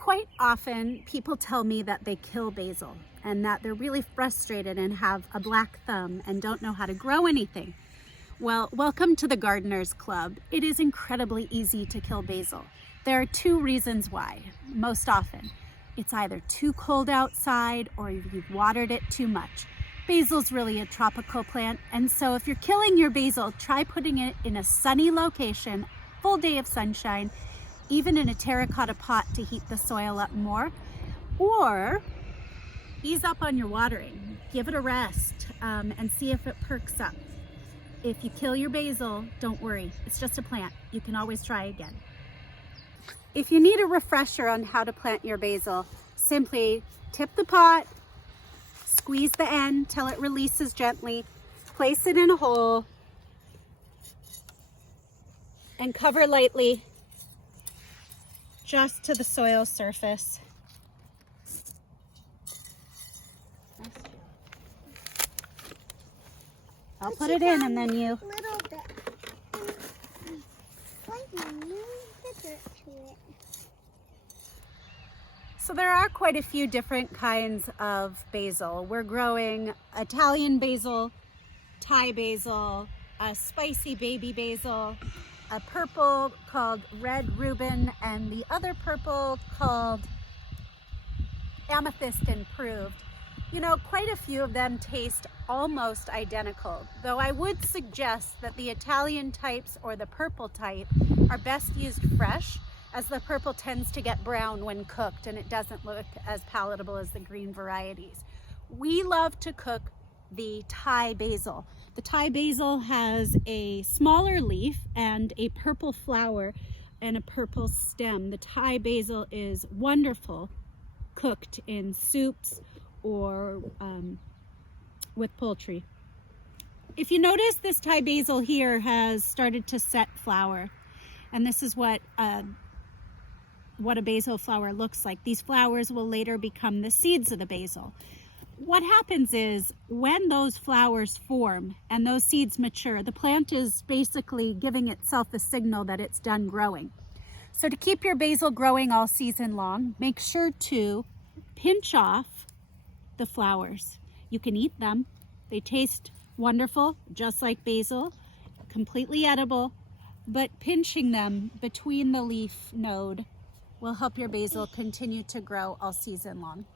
Quite often people tell me that they kill basil and that they're really frustrated and have a black thumb and don't know how to grow anything. Well, welcome to the Gardeners Club. It is incredibly easy to kill basil. There are two reasons why. Most often, it's either too cold outside or you've watered it too much. Basil's really a tropical plant, and so if you're killing your basil, try putting it in a sunny location, full day of sunshine, even in a terracotta pot to heat the soil up more, or ease up on your watering. Give it a rest and see if it perks up. If you kill your basil, don't worry, it's just a plant. You can always try again. If you need a refresher on how to plant your basil, simply tip the pot, squeeze the end till it releases gently, place it in a hole, and cover lightly just to the soil surface. I'll put it in and then you... Little bit. So there are quite a few different kinds of basil. We're growing Italian basil, Thai basil, a spicy baby basil, a purple called red Reuben, and the other purple called amethyst improved. You know, quite a few of them taste almost identical, though I would suggest that the Italian types or the purple type are best used fresh, as the purple tends to get brown when cooked and it doesn't look as palatable as the green varieties. We love to cook the Thai basil. The Thai basil has a smaller leaf and a purple flower and a purple stem. The Thai basil is wonderful cooked in soups or with poultry. If you notice, this Thai basil here has started to set flower, and this is what a basil flower looks like. These flowers will later become the seeds of the basil. What happens is when those flowers form and those seeds mature, the plant is basically giving itself a signal that it's done growing. So to keep your basil growing all season long, make sure to pinch off the flowers. You can eat them. They taste wonderful, just like basil, completely edible, but pinching them between the leaf node will help your basil continue to grow all season long.